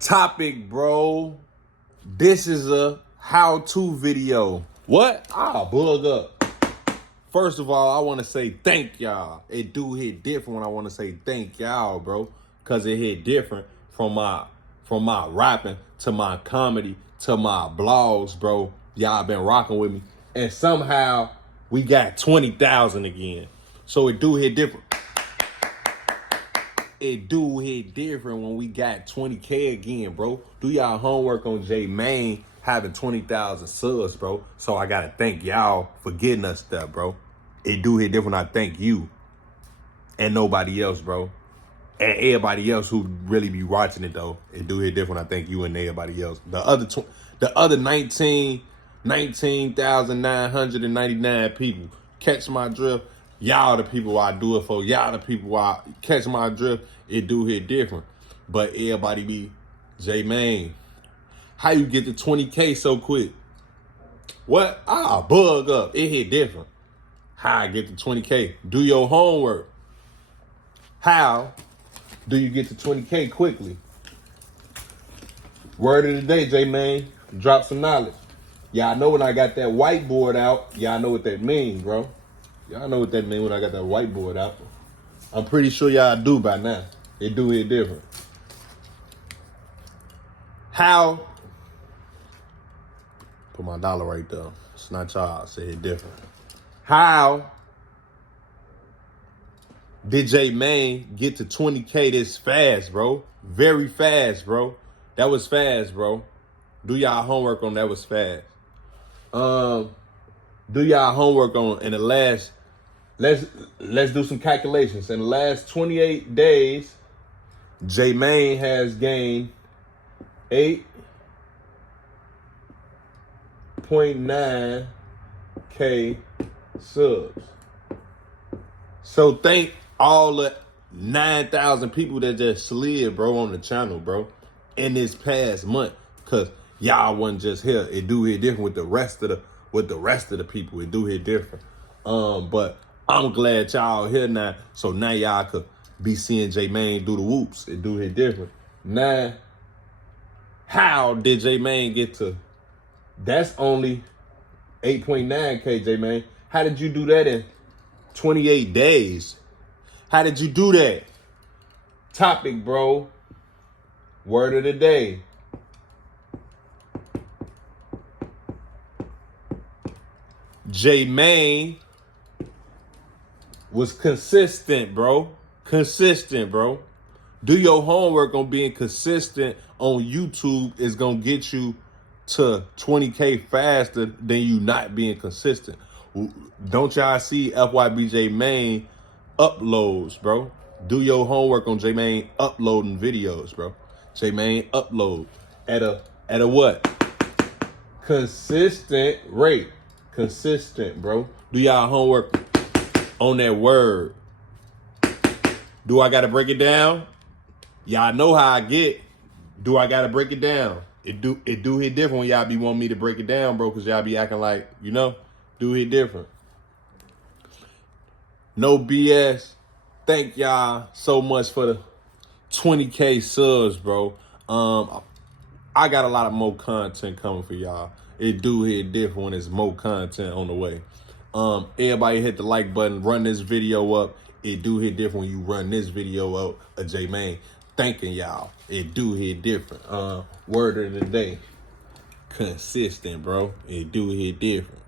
Topic, bro. This is a how-to video. What? Bug up. First of all, I want to say thank y'all. It do hit different when I want to say thank y'all, bro. Cause it hit different from my rapping to my comedy to my blogs, bro. Y'all been rocking with me. And somehow we got 20,000 again. So it do hit different. It do hit different when we got 20K again, bro. Do y'all homework on J Mane having 20,000 subs, bro. So I gotta thank y'all for getting us there, bro. It do hit different. I thank you and nobody else, bro. And everybody else who really be watching it though. It do hit different. I thank you and everybody else. The other 19,999 people catch my drift. Y'all the people I do it for. Y'all the people I catch my drift. It do hit different. But everybody be, J Mane, how you get to 20K so quick? What? Bug up. It hit different. How I get to 20K? Do your homework. How do you get to 20K quickly? Word of the day, J Mane. Drop some knowledge. Y'all know when I got that whiteboard out, y'all know what that means, bro. Y'all know what that means when I got that whiteboard out. I'm pretty sure y'all do by now. It do hit different. How? Put my dollar right there. It's not y'all. Say it different. How did J Mane get to 20K this fast, bro? Very fast, bro. That was fast, bro. Do y'all homework on that was fast. Do y'all homework on in the last, let's do some calculations. In the last 28 days, J Mane has gained 8.9K subs. So thank all the 9,000 people that just slid, bro, on the channel, bro, in this past month. Cause y'all wasn't just here. It do hit different with the rest of the people. It do hit different. But I'm glad y'all here now. So now y'all could be seeing J Mane do the whoops. It do hit different. Now, how did J Mane get to? That's only 8.9K, J Mane. How did you do that in 28 days? How did you do that? Topic, bro. Word of the day. J Mane was consistent, bro. Consistent, bro. Do your homework on being consistent on YouTube is gonna get you to 20K faster than you not being consistent. Don't y'all see FYB Mane uploads, bro? Do your homework on J Mane uploading videos, bro. J Mane upload at a what? Consistent rate. Consistent, bro. Do y'all homework on that word. Do I gotta break it down? Y'all know how I get. Do I gotta break it down? It do hit different when y'all be wanting me to break it down, bro, because y'all be acting like, do hit different. No BS. Thank y'all so much for the 20K subs, bro. I got a lot of more content coming for y'all. It do hit different when there's more content on the way. Everybody hit the like button, run this video up. It do hit different when you run this video up of J Mane. Thanking y'all. It do hit different. Word of the day. Consistent, bro. It do hit different.